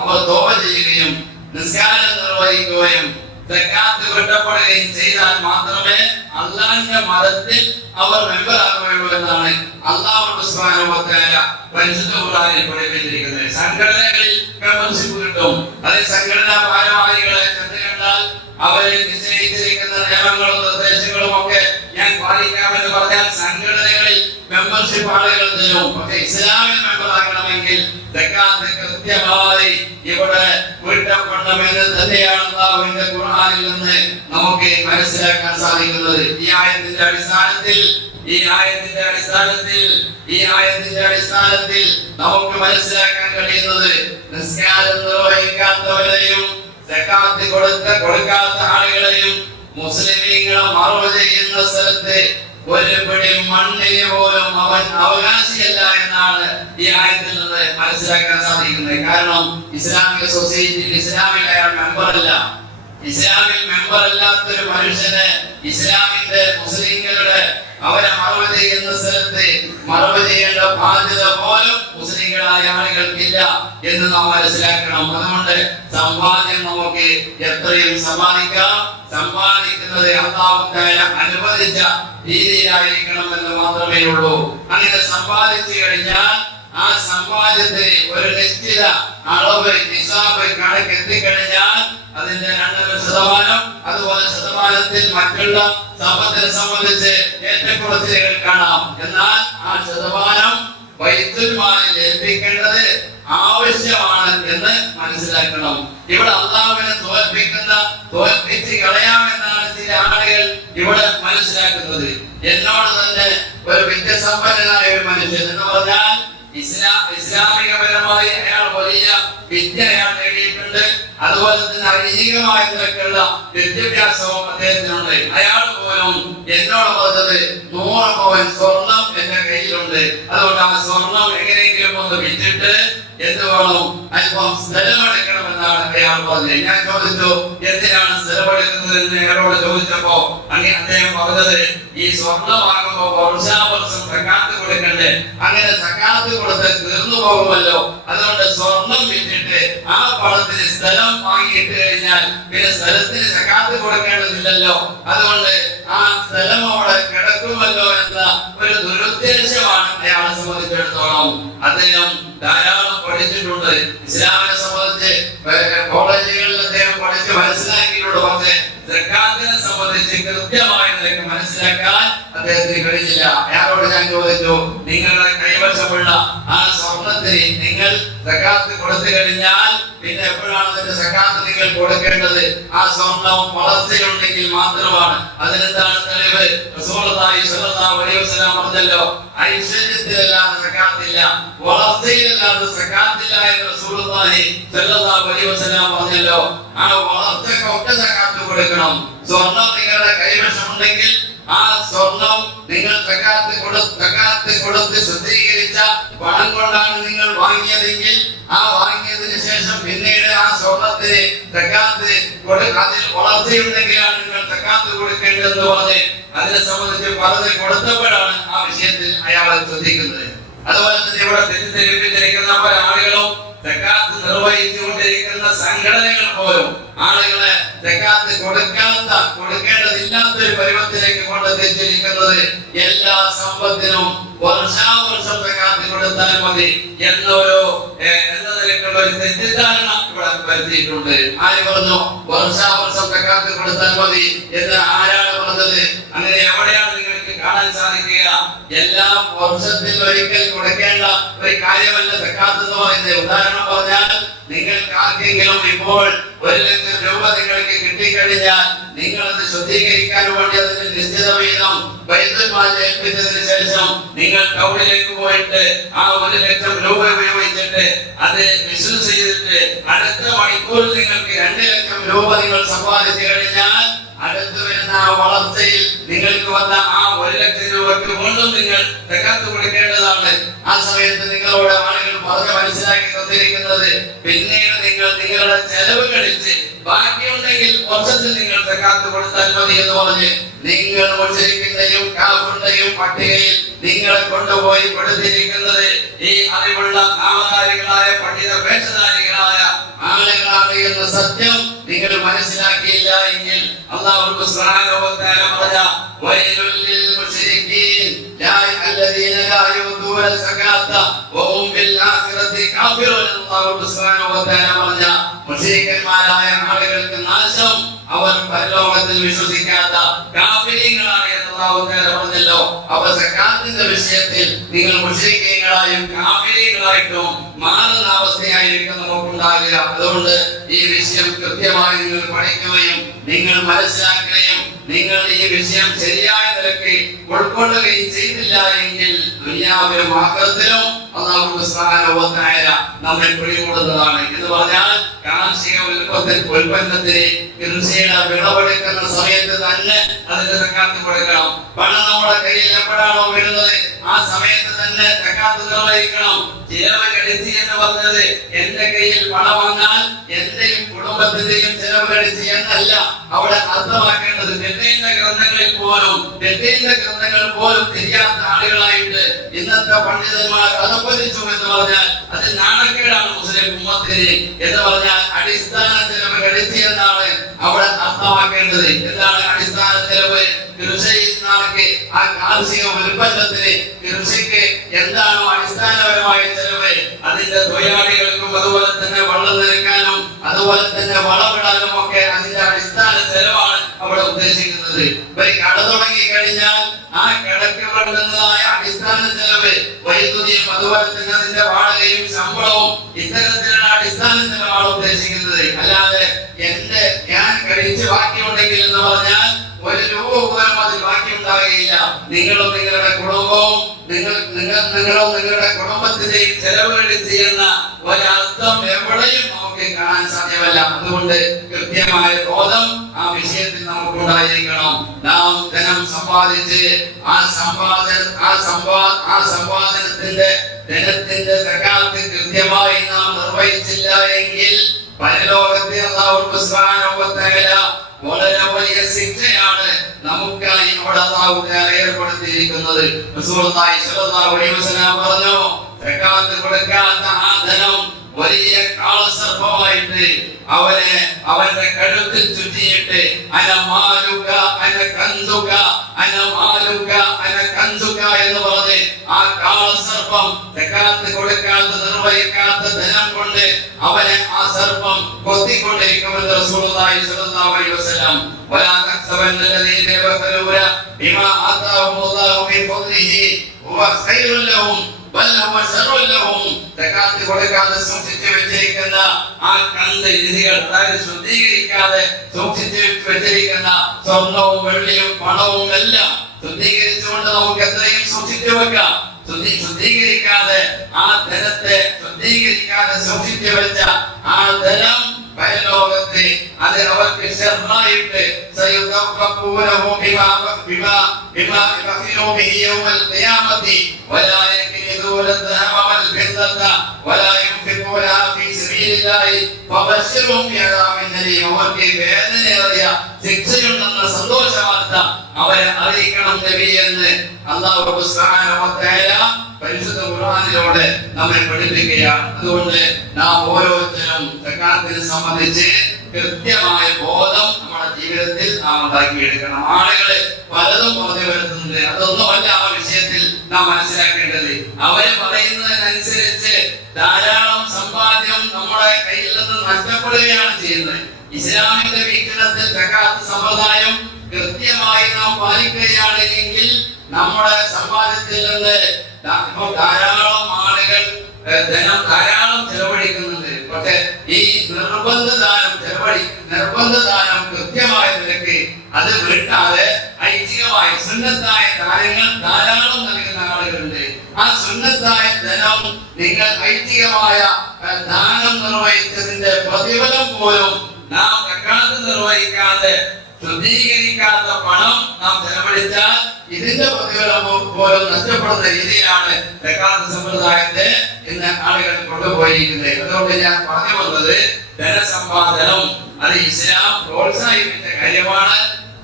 അവർ തൗബ ചെയ്യുകയും നിസ്കാരം നിർവഹിക്കുകയും സക്കാത്ത് വിട്ടപ്പെടുകയും ചെയ്താൽ മാത്രമേ അല്ലാഹുവിന്റെ മതത്തിൽ അവർ മെമ്പറാകുകയുള്ളൂ എന്നാണ് അല്ലാഹു സുബ്ഹാനഹു വ തആല പരിശുദ്ധ ഖുർആനിൽ പഠിപ്പിച്ചിരിക്കുന്നത്. സംഘടനകളിൽ മെമ്പർഷിപ്പ് കിട്ടും. അതേ സംഘടനാ ഭാരവാഹികളെ കണ്ടാൽ അവരെ നിശ്ചയിച്ചിരിക്കുന്ന നിയമങ്ങളും നിർദ്ദേശങ്ങളും ഒക്കെ ഞാൻ പാലിക്കാമെന്ന് പറഞ്ഞാൽ സംഘടനകളിൽ മെമ്പർഷിപ്പ് ആളുകൾ തരും. പക്ഷെ ഇസ്ലാമിൽ മെമ്പറാകണമെങ്കിൽ സക്കാത്ത് കൃത്യമായി ഇവിടെ വീട്ടപ്പെടണമെന്ന് തന്നെയാണ് അല്ലാഹുവിന്റെ ഖുർആനിൽ നിന്ന് നമുക്ക് മനസ്സിലാക്കാൻ സാധിക്കുന്നത്. ഈ ആയത്തിന്റെ അടിസ്ഥാനത്തിൽ നമുക്ക് മനസ്സിലാക്കാൻ കഴിയുന്നത് നിസ്കാരം നിർവഹിക്കാത്തവരെയും സക്കാത്ത് കൊടുക്കാത്ത ആളുകളെയും മുസ്ലിമീങ്ങളെ മറവ് ചെയ്യുന്ന സ്ഥലത്ത് ഒരു പിടി മണ്ണിന് പോലും അവൻ അവകാശിയല്ല എന്നാണ് ഈ ആയത്തിൽ നിന്ന് മനസ്സിലാക്കാൻ സാധിക്കുന്നത്. കാരണം ഇസ്ലാമിക സൊസൈറ്റിയിൽ ഇസ്ലാമിൽ അയാൾ മെമ്പറല്ല. ഇസ്ലാമിൽ മെമ്പർ അല്ലാത്തൊരു മനുഷ്യന് ഇസ്ലാമിന്റെ മുസ്ലിങ്ങളുടെ അവരെ മറവ് ചെയ്യുന്ന സ്ഥലത്ത് മറവ് ചെയ്യേണ്ട ബാധ്യത പോലും മുസ്ലിങ്ങളായ ആളുകൾക്കില്ല എന്ന് നാം മനസ്സിലാക്കണം. അതുകൊണ്ട് സമ്പാദ്യം നമുക്ക് എത്രയും സമ്പാദിക്കാം. സമ്പാദിക്കുന്നത് അല്ലാഹു തആല അനുവദിച്ച രീതിയിലായിരിക്കണം എന്ന് മാത്രമേ ഉള്ളൂ. അങ്ങനെ സമ്പാദിച്ചു കഴിഞ്ഞാൽ ആ സമ്പാദ്യത്തിന് ഒരു നിശ്ചിത അളവ് നിസാബ് കണക്ക് എത്തിക്കഴിഞ്ഞാൽ അതിന്റെ 2% അതുപോലെ ശതമാനത്തിൽ മറ്റുള്ള സമ്പത്തിനെ സംബന്ധിച്ച് ഏറ്റക്കുറച്ചിലുകൾ കാണാം. എന്നാൽ ആ ശതമാനം ബൈത്തുൽ മാലിൽ ഏൽപ്പിക്കേണ്ടത് ആവശ്യമാണ് എന്ന് മനസ്സിലാക്കണം. ഇവിടെ അല്ലാഹുവിനെ തോൽപ്പിച്ച് കളയാമെന്നാണ് ചില ആളുകൾ ഇവിടെ മനസ്സിലാക്കുന്നത്. എന്നോട് തന്നെ ഒരു വിദ്യാസമ്പന്നനായ ഒരു മനുഷ്യൻ എന്ന് പറഞ്ഞാൽ ഇസ്ലാമികപരമായി അയാൾ വലിയ വിദ്യ അയാൾ നേടിയിട്ടുണ്ട്. അതുപോലെ തന്നെ ഐഹികമായ നിലക്കുള്ള വിദ്യാഭ്യാസവും അദ്ദേഹത്തിനുണ്ട്. അയാൾ പോലും എന്നോട് പറഞ്ഞത് 100 പവൻ സ്വർണം എന്റെ കയ്യിലുണ്ട്, അതുകൊണ്ട് ആ സ്വർണം എങ്ങനെയെങ്കിലും ഒന്ന് വിറ്റിട്ട് എന്ത് വേണം, അല്പം സ്ഥലമെടുക്കണമെന്നാണ് അയാൾ പറഞ്ഞത്. ഞാൻ ചോദിച്ചു, എന്തിനാണ് സ്ഥലമെടുക്കുന്നത് എന്ന് അയാളോട് ചോദിച്ചപ്പോ അങ്ങനെ അദ്ദേഹം പറഞ്ഞത്, ഈ സ്വർണ്ണമാകുമ്പോ വർഷാവർഷം സക്കാത്ത് കൊടുക്കണ്ടേ, അങ്ങനെ സക്കാത്ത് കൊടുത്ത് തീർന്നു പോകുമല്ലോ, അതുകൊണ്ട് സ്വർണം വിറ്റിട്ട് ആ പണത്തിന് സ്ഥലം വാങ്ങിയിട്ട് കഴിഞ്ഞാൽ പിന്നെ സ്ഥലത്തിന് സക്കാത്ത് കൊടുക്കേണ്ടതില്ലല്ലോ, അതുകൊണ്ട് ആ സ്ഥലം അവിടെ കിടക്കുമല്ലോ എന്ന ഒരു ദുരുദ്ദേശമാണ് അയാളെ സംബന്ധിച്ചിടത്തോളം. അദ്ദേഹം ധാരാളം പഠിച്ചിട്ടുണ്ട്. ഇസ്ലാമിനെ സംബന്ധിച്ച് കോളേജുകളിൽ അദ്ദേഹം പഠിച്ച് മനസ്സിലാക്കിയിട്ടുണ്ട്. പക്ഷേ സക്കാത്തിനെ സംബന്ധിച്ച് കൃത്യമായ നിലയ്ക്ക് മനസ്സിലാക്കാൻ അദ്ദേഹത്തിന് കഴിഞ്ഞില്ല. അയാളോട് ഞാൻ ചോദിച്ചു, നിങ്ങളുടെ കൈവശമുള്ള ആ സ്വർണത്തിന് നിങ്ങൾ സക്കാത്ത് കൊടുത്തു കഴിഞ്ഞാൽ പിന്നെ എപ്പോഴാണ് അതിന്റെ സക്കാത്ത് നിങ്ങൾ കൊടുക്കേണ്ടത്? ആ സ്വർണം വളർച്ചയുണ്ടെങ്കിൽ മാത്രമാണ്. അതിനെന്താണ് തെളിവ്? റസൂലുള്ളാഹി സ്വല്ലല്ലാഹു അലൈഹി വസല്ലം പറഞ്ഞല്ലോ, ഐശ്വര്യത്തിലല്ലാതെ സക്കാത്തില്ല, വളർച്ചയിലല്ലാതെ സക്കാത്തില്ല എന്ന് റസൂലുള്ളാഹി സ്വല്ലല്ലാഹു അലൈഹി വസല്ലം പറഞ്ഞല്ലോ. ആ വളർച്ചയ്ക്കൊക്കെ സക്കാത്ത് കൊടുക്കണം. സ്വർണം നിങ്ങളുടെ കൈവശമുണ്ടെങ്കിൽ ആ സ്വർണം നിങ്ങൾ സക്കാത്ത് കൊടുത്ത് ശുദ്ധീകരിച്ച പണം കൊണ്ടാണ് നിങ്ങൾ വാങ്ങിയതെങ്കിൽ ആ വാങ്ങിയതിനു ശേഷം പിന്നീട് ആ സ്വർണത്തിന് സക്കാത്ത് അതിൽ വളർച്ചയുണ്ടെങ്കിലാണ് നിങ്ങൾ സക്കാത്ത് കൊടുക്കേണ്ടതെന്ന് പറഞ്ഞ് അതിനെ സംബന്ധിച്ച് പറഞ്ഞ് കൊടുത്തപ്പോഴാണ് ആ വിഷയത്തിൽ അയാളെ ശ്രദ്ധിക്കുന്നത്. അതുപോലെ തന്നെ ഇവിടെ തെറ്റിദ്ധരിപ്പിച്ചിരിക്കുന്ന പല ആളുകളും സക്കാത്ത് നിർവഹിച്ചുകൊണ്ടിരിക്കുന്ന സംഘടനകൾ പോലും ആളുകളെ സക്കാത്ത് കൊടുക്കേണ്ടതില്ലാത്ത ഒരു പരുവത്തിലേക്ക് കൊണ്ടെത്തിച്ചിരിക്കുന്നത് എല്ലാ സമ്പത്തിനും വർഷാവർഷം സക്കാത്ത് കൊടുത്താൽ മതി എന്ന നിലക്കുള്ള ഒരു തെറ്റിദ്ധാരണ ഇവിടെ വരുത്തിയിട്ടുണ്ട്. ആര് പറഞ്ഞു വർഷാവർഷം സക്കാത്ത് കൊടുത്താൽ മതി എന്ന്? ആരാണ് പറഞ്ഞത്? അങ്ങനെ എവിടെയാണ് നിങ്ങൾക്ക് കാണാൻ സാധിക്കുക? എല്ലാ വർഷത്തിൽ ഒരിക്കൽ കൊടുക്കേണ്ട ഒരു കാര്യമല്ല സക്കാത്ത് എന്ന് പറയുന്നത്. ഉദാഹരണം പറഞ്ഞാൽ, നിങ്ങൾക്ക് ആർക്കെങ്കിലും ഇപ്പോൾ 1 ലക്ഷം രൂപ നിങ്ങൾക്ക് കിട്ടിക്കഴിഞ്ഞാൽ നിങ്ങൾ അത് ശുദ്ധീകരിക്കാൻ വേണ്ടി അതിന് നിശ്ചിത വീതം ബൈത്തുൽ മാലിൽ ഏൽപ്പിച്ചതിന് ശേഷം നിങ്ങൾ ടൗണിലേക്ക് പോയിട്ട് ആ 1 ലക്ഷം രൂപ ഉപയോഗിച്ചിട്ട് അത് ബിസിനസ് ചെയ്തിട്ട് അടുത്ത മണിക്കൂറിൽ നിങ്ങൾക്ക് 2 ലക്ഷം രൂപ നിങ്ങൾ സമ്പാദിച്ചു കഴിഞ്ഞാൽ അടുത്ത് വരുന്ന ആ വളർച്ചയിൽ നിങ്ങൾക്ക് വന്ന ആ 1 ലക്ഷം രൂപയ്ക്ക് വീണ്ടും നിങ്ങൾ സക്കാത്ത് കൊടുക്കേണ്ടതാണ്. ആ സമയത്ത് നിങ്ങളോട് ആളുകൾ പറഞ്ഞ് മനസ്സിലാക്കി തന്നിരിക്കുന്നത്, പിന്നീട് നിങ്ങൾ നിങ്ങളുടെ ചെലവ് കഴിച്ച് ബാക്കിയുണ്ടെങ്കിൽ വർഷത്തിൽ നിങ്ങൾ സക്കാത്ത് കൊടുത്താൽ മതി എന്ന് പറഞ്ഞ് നിങ്ങൾ മുസ്ലിമിന്റെയും കാഫിറിന്റെയും പട്ടികയിൽ നിങ്ങളെ കൊണ്ടുപോയി പെടുത്തിയിരിക്കുന്നത് ഈ അറിവുള്ള നാമധാരികളായ പണ്ഡിത വേഷധാരികളായ ആളുകളാണ് എന്ന സത്യം നിങ്ങൾ മനസ്സിലാക്കിയില്ല എങ്കിൽ അല്ലാഹു സുബ്ഹാനഹു വ തആല പറഞ്ഞ വൈലുൽ ലിൽ മുശ്രികീൻ الذين لا يؤتون الزكاة وهم بالآخرة كافرون. അല്ലാഹു സുബ്ഹാനഹു വ തആല പറഞ്ഞ മുശ്രിക്കന്മാരായ ആളുകൾക്ക് നാശം, അവർ പരലോകത്തിൽ വിശ്വസിക്കാത്ത കാഫിരീങ്ങളാണ് എന്ന് അല്ലാഹു തആല പറഞ്ഞല്ലോ. അപ്പോൾ സക്കാത്തിന്റെ വിഷയത്തിൽ നിങ്ങൾ മുശ്രിക്കീങ്ങളായും കാഫിരീങ്ങളായിട്ടും മാറുന്ന അവസ്ഥയായിരിക്കും നമുക്കുണ്ടാകുക. അതുകൊണ്ട് ഈ വിഷയം കൃത്യമായി നിങ്ങൾ പഠിക്കുകയും നിങ്ങൾ മനസ്സിലാക്കുകയും നിങ്ങൾ ഈ വിഷയം ശരിയായ നിലയ്ക്ക് ഉൾക്കൊള്ളുകയും ചെയ്തില്ല എങ്കിൽ ദുനിയാവിലും ആഖിറത്തിലും അല്ലാഹു സുബ്ഹാനഹു വ തആല നമ്മെ പിടികൂടുന്നതാണ്. എന്ന് പറഞ്ഞാൽ കാർഷിക ഉൽപ്പന്നത്തിന് കൃഷിയുടെ വിളവെടുക്കുന്ന സമയത്ത് തന്നെ അതിന്റെ സക്കാത്ത് കൊടുക്കണം. പണം നമ്മുടെ കയ്യിൽ എപ്പോഴാണോ വരുന്നത് ആ സമയത്ത് തന്നെ സക്കാത്ത് നിർവഹിക്കണം. ചിലവ് കഴിച്ച് എന്ന് പറഞ്ഞത് എന്റെ കയ്യിൽ പണം വന്നാൽ എന്റെയും കുടുംബ കുടുംബത്തിന്റെയും ചെലവഴിച്ച് എന്നല്ല അവിടെ അർത്ഥമാക്കേണ്ടത്. തെറ്റേന്റെ ഗ്രന്ഥങ്ങൾ പോലും തിരിയാത്ത ആളുകളായിട്ട് ഇന്നത്തെ പണ്ഡിതന്മാർ അധപ്പതിച്ചു എന്ന് പറഞ്ഞാൽ അത് നാണക്കേടാണ് മുസ്ലിം ഉമ്മത്തിന് എന്ന് പറഞ്ഞാൽ അടിസ്ഥാന ചെലവ് ഘടിച്ചു എന്നാണ് അവിടെ അർത്ഥമാക്കേണ്ടത്. എന്താണ് അടിസ്ഥാന ചെലവ്? കൃഷിക്ക് ആ കാർഷിക ഉൽപ്പന്നത്തിന് കൃഷിക്ക് എന്താണോ അടിസ്ഥാനപരമായ ചെലവ്, അതിന്റെ തൊഴിലാളികൾക്കും അതുപോലെ തന്നെ വെള്ളം നനയ്ക്കാനും അതുപോലെ തന്നെ വളമിടാനും ഒക്കെ അതിന്റെ അടിസ്ഥാന ചെലവാണ് അവിടെ ഉദ്ദേശിക്കുന്നത്. ഇവർ കട തുടങ്ങി കഴിഞ്ഞാൽ ആ കടക്ക് വേണ്ടുന്നതായ അടിസ്ഥാന ചെലവ്, വൈദ്യുതിയും അതുപോലെ തന്നെ അതിന്റെ വാടകയും ശമ്പളവും ഇത്തരത്തിലുള്ള അടിസ്ഥാന ചെലവാണ് ഉദ്ദേശിക്കുന്നത്. അല്ലാതെ ഞാൻ കഴിച്ച് ബാക്കിയുണ്ടെങ്കിൽ എന്ന് പറഞ്ഞാൽ ഒരു രൂപ പോലും അതിൽ ബാക്കി ഉണ്ടാകുകയില്ല. നിങ്ങളും നിങ്ങളുടെ കുടുംബവും നിങ്ങളുടെ കുടുംബത്തിന്റെയും ചെലവുകൾ ചെയ്യുന്ന ഒരർത്ഥം എവിടെയും നമുക്ക് കാണാൻ സാധ്യമല്ല. അതുകൊണ്ട് കൃത്യമായ ബോധം ആ വിഷയത്തിൽ നമുക്കുണ്ടായിരിക്കണം. നാം ധനം സമ്പാദിച്ച് ആ സമ്പാദനത്തിന്റെ ധനത്തിന്റെ സകാത്ത് കൃത്യമായി നാം നിർവഹിച്ചില്ല എങ്കിൽ പരലോകത്തെ അല്ലാഹു സുബ്ഹാനഹു വ തആല വളരെ വലിയ ശിക്ഷയാണ് നമുക്കായി അവിടെ അല്ലാഹു തആല ഏർപ്പെടുത്തിയിരിക്കുന്നത്. റസൂലുള്ളാഹി സ്വല്ലല്ലാഹു അലൈഹി വസല്ലം പറഞ്ഞു, സകാത്ത് കൊടുക്കാത്ത ആ ധനം വലിയ കാളസർപ്പമായിട്ട് അവന്റെ കഴുത്തിൽ ചുറ്റിയിട്ട് അനമാലുക അനകന്തുക അനമാലുക അനകന്തുക എന്ന് പറഞ്ഞ് ആ കാളസർപ്പം സകാത്ത് കൊടുക്കാത്ത നിർവഹിക്കാത്ത ധനം കൊണ്ട് അവനെ ആ സർപ്പം കൊത്തിക്കൊണ്ടിരിക്കുമെന്ന് റസൂലുള്ളാഹി സ്വല്ലല്ലാഹു അലൈഹി വസല്ലം. വലാ തഖ്സബന്ന الذين يبخلون بما آتاهم الله من فضله هو خير لهم بل هو شر لهم. സകാത്ത് കൊടുക്കാതെ സൂക്ഷിച്ചു വെച്ചിരിക്കുന്ന ആ നിധികൾ, അതായത് ശുദ്ധീകരിക്കാതെ സൂക്ഷിച്ചു വെച്ചിരിക്കുന്ന സ്വർണവും വെള്ളിയും പണവും എല്ലാം ശുദ്ധീകരിച്ചുകൊണ്ട് നമുക്ക് എത്രയും സൂക്ഷിച്ചു വെക്കാം. ശുദ്ധീകരിക്കാതെ ആ ധനത്തെ സൂക്ഷിച്ചു വെച്ച ആ ധനം പരലോകത്തെ അത് അവർക്ക് ശർമായിട്ട് വേദനയേറിയ ശിക്ഷയുണ്ടെന്ന സന്തോഷ വാർത്ത അവരെ അറിയിക്കണം നബി എന്ന് അല്ലാഹു സുബ്ഹാനഹു വ തആല പരിശുദ്ധ ഖുർആനിലൂടെ നമ്മെ പഠിപ്പിക്കുകയാണ്. അതുകൊണ്ട് നാം ഓരോരുത്തരും സകാത്തിനെ സംബന്ധിച്ച് കൃത്യമായ ബോധം നമ്മുടെ ജീവിതത്തിൽ നാം ഉണ്ടാക്കിയെടുക്കണം. ആളുകള് പലതും പറഞ്ഞു വരുന്നുണ്ട്, അതൊന്നുമല്ല ആ വിഷയത്തിൽ നാം മനസ്സിലാക്കേണ്ടത്. അവര് പറയുന്നതിനനുസരിച്ച് ധാരാളം സമ്പാദ്യം നമ്മുടെ കയ്യിൽ നിന്ന് നഷ്ടപ്പെടുകയാണ് ചെയ്യുന്നത്. ഇസ്ലാമിന്റെ വീക്ഷണത്തിൽ സകാത്ത് സമ്പ്രദായം കൃത്യമായി നാം പാലിക്കുകയാണ് എങ്കിൽ നമ്മുടെ സമ്പാദ്യത്തിൽ നിന്ന് ധാരാളം ആളുകൾ ധനം ധാരാളം ചെലവഴിക്കുന്നുണ്ട്. പക്ഷെ ഈ നിർബന്ധ ദാനം കൃത്യമായ നിലയ്ക്ക് അത് വിട്ടാതെ ഐച്ഛികമായ സുന്നത്തായ ദാനങ്ങൾ ധാരാളം നൽകുന്ന ആളുകളുണ്ട്. ആ സുന്നത്തായ ധനം നിങ്ങൾ ഐച്ഛികമായ ദാനം നിർവഹിച്ചതിന്റെ പ്രതിഫലം പോലും നാം സകാത്ത് നിർവഹിക്കാതെ ശുദ്ധീകരിക്കാത്ത പണം നാം ചെലവഴിച്ചാൽ ഇതിന്റെ പ്രതിഫലം പോലും നഷ്ടപ്പെടുന്ന രീതിയിലാണ് സകാത്ത് സമ്പ്രദായത്തെ ഇന്ന് ആളുകൾ കൊണ്ടുപോയിരിക്കുന്നത്. അതുകൊണ്ട് ഞാൻ പറഞ്ഞു വന്നത്, ധനസമ്പാദനം അത് ഇസ്ലാം പ്രോത്സാഹിപ്പിച്ച കാര്യമാണ്.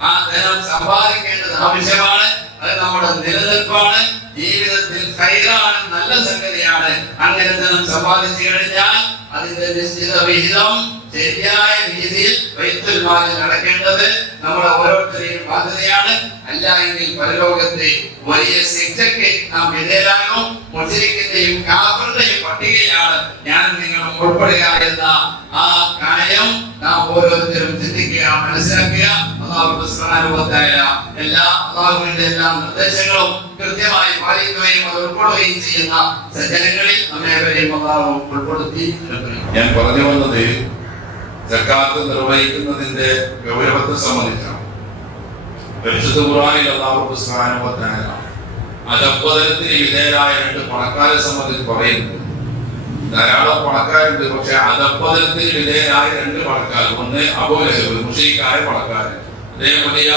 ആ ധനം സമ്പാദിക്കേണ്ടത് ആവശ്യമാണ്. അത് നമ്മുടെ നിലനിൽപ്പാണ്, ജീവിതത്തിൽ ഖൈറാണ്, നല്ല സംഗതിയാണ്. അങ്ങനെ ധനം സമ്പാദിച്ചു കഴിഞ്ഞാൽ അതിന്റെ നിശ്ചിത വിഹിതം ശരിയായ രീതിയിൽ ബൈത്തുൽ മാലിൽ അടക്കേണ്ടത് നമ്മുടെ ഓരോരുത്തരെയും ബാധ്യതയാണ്. അല്ല എങ്കിൽ പരലോകത്തെ വലിയ ശിക്ഷയ്ക്ക് നാം വിധേയരാകും. മുശ്രിക്കിന്റെയും കാഫിറിന്റെയും പട്ടികയാണ് ഞാൻ നിങ്ങളും ഉൾപ്പെടുക എന്ന ആ കാര്യം നാം ഓരോരുത്തരും ചിന്തിക്കുക, മനസ്സിലാക്കുക. അല്ലാഹു സുബ്ഹാനഹു വ തആല അല്ലാഹുവിന്റെ എല്ലാ നിർദ്ദേശങ്ങളും കൃത്യമായി പാലിക്കുകയും അത് ഉൾക്കൊള്ളുകയും ചെയ്യുന്ന സജ്ജനങ്ങളിൽ നമ്മേവരെയും അല്ലാഹു ഉൾപ്പെടുത്തി. ഞാൻ പറഞ്ഞു വന്നത് സകാത്ത് നിർവഹിക്കുന്നതിന്റെ ഗൗരവത്തെ സംബന്ധിച്ചാണ്. പരിശുദ്ധ ഖുർആനിൽ അല്ലാഹു സുബ്ഹാനഹു വ തആല അധപ്പതനത്തിന് വിധേയരായ രണ്ട് പണക്കാരെ സംബന്ധിച്ച് പറയുന്നു. ധാരാളം പണക്കാരുണ്ട്, പക്ഷെ അധപ്പതനത്തിന് വിധേയരായ രണ്ട് പണക്കാർ. ഒന്ന് അബൂ ലഹബ്, മുശ്രിക്കായ പണക്കാരൻ. അദ്ദേഹം വലിയ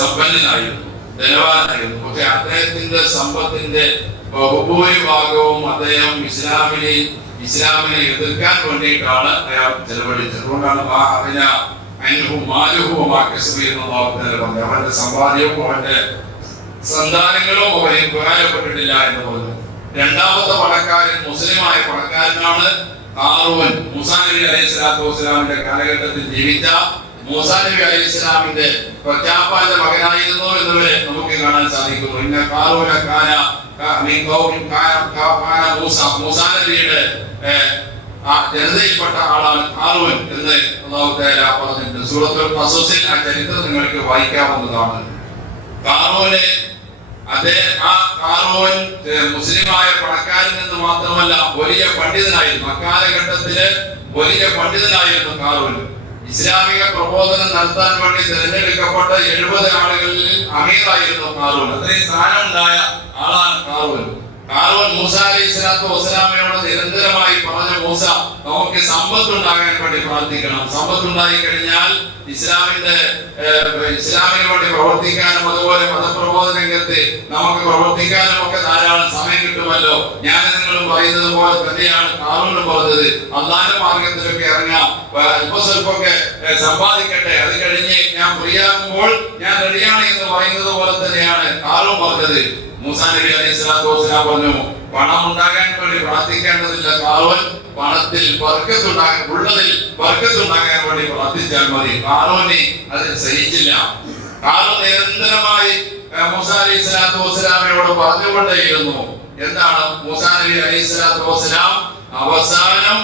സമ്പന്നനായിരുന്നു, ധനവാനായിരുന്നു. പക്ഷെ അദ്ദേഹത്തിന്റെ സമ്പത്തിന്റെ ബഹുഭൂരിഭാഗവും അദ്ദേഹം ഇസ്ലാമിനെ എതിർക്കാൻ വേണ്ടിയിട്ടാണ് അയാൾ ചെലവഴിച്ചത്. അതുകൊണ്ടാണ് അവന്റെ സമ്പാദ്യവും അവന്റെ സന്താനങ്ങളും അവരെ ഉപകാരപ്പെട്ടിട്ടില്ല എന്ന് പറഞ്ഞു. രണ്ടാമത്തെ പണക്കാരൻ മുസ്ലിമായ പണക്കാരനാണ് ഹാറൂൻ. മൂസാ നബി അലൈഹി സ്വലാത്തു വസ്സലാമിന്റെ കാലഘട്ടത്തിൽ ജീവിച്ച മൂസാ നബി അലൈഹി സ്വലാമിന്റെ പ്രജാപാലന്റെ മകനായിരുന്നു എന്നിവരെ നമുക്ക് കാണാൻ സാധിക്കുന്നു. ഇന്ന ഹാറൂന മൂസാ നബിയുടെ ജനതയിൽപ്പെട്ട ആളാണ് ഹാറൂൻ എന്ന് അല്ലാഹു തആല പറഞ്ഞിട്ടുണ്ട്. സൂറത്തുൽ ഖസസിൽ ആ ചരിത്രം നിങ്ങൾക്ക് വായിക്കാവുന്നതാണ്. ഹാറൂൻ മുസ്ലിമായ പണക്കാരൻ എന്ന് മാത്രമല്ല വലിയ പണ്ഡിതനായിരുന്നു. അക്കാലഘട്ടത്തില് വലിയ പണ്ഡിതനായിരുന്നു ഹാറൂൻ. ഇസ്ലാമിക പ്രബോധനം നടത്താൻ വേണ്ടി തിരഞ്ഞെടുക്കപ്പെട്ട 70 ആളുകളിൽ അമീറായിരുന്നു ഹാറൂൻ. അത്രയും സ്ഥാനമുണ്ടായ ആളാണ് ഹാറൂൻ. മൂസ അലൈഹി സ്വലാത്തു വസ്സലാമയോട് നിരന്തരമായി പറഞ്ഞ മൂസ, നമുക്ക് സമ്പത്തുണ്ടാകാൻ വേണ്ടി പ്രാർത്ഥിക്കണം. സമ്പത്തുണ്ടായി കഴിഞ്ഞാൽ ഇസ്ലാമിന് വേണ്ടി പ്രവർത്തിക്കാനും അതുപോലെ മതപ്രബോധന രംഗത്ത് നമുക്ക് പ്രവർത്തിക്കാനും ഒക്കെ ധാരാളം സമയം കിട്ടുമല്ലോ. ഞാൻ നിങ്ങളും പറയുന്നത് പോലെ തന്നെയാണ് ഹാറൂനും പറഞ്ഞത്. അള്ളാന്റെ മാർഗത്തിലൊക്കെ ഇറങ്ങാം, അല്പസ്വല്പമൊക്കെ സമ്പാദിക്കട്ടെ, അത് കഴിഞ്ഞ് ഞാൻ ഫ്രീയാകുമ്പോൾ ഞാൻ റെഡിയാണ് എന്ന് പറയുന്നത് പോലെ തന്നെയാണ് ഹാറൂൻ പറഞ്ഞത്. മൂസാ നബി അലൈഹി സ്വലാത്തു വസ്സലാം പറഞ്ഞു, പണം ഉണ്ടാകാൻ വേണ്ടി പ്രാർത്ഥിക്കേണ്ടതില്ല, ഹാറൂൻ പണത്തിൽ ബർക്കത്തുണ്ടാകാൻ, ഉള്ളതിൽ ബർക്കത്തുണ്ടാകാൻ വേണ്ടി പ്രാർത്ഥിച്ചാൽ മതി. ഹാറൂന് അതിന് സഹിച്ചില്ല. ഹാറൂൻ നിരന്തരമായി മൂസാ അലൈഹി സ്വലാത്തു വസ്സലാമിനോട് പറഞ്ഞുകൊണ്ടേയിരുന്നു. എന്താണ്? മൂസാ നബി അലൈഹി സ്വലാത്തു വസ്സലാം അവസാനം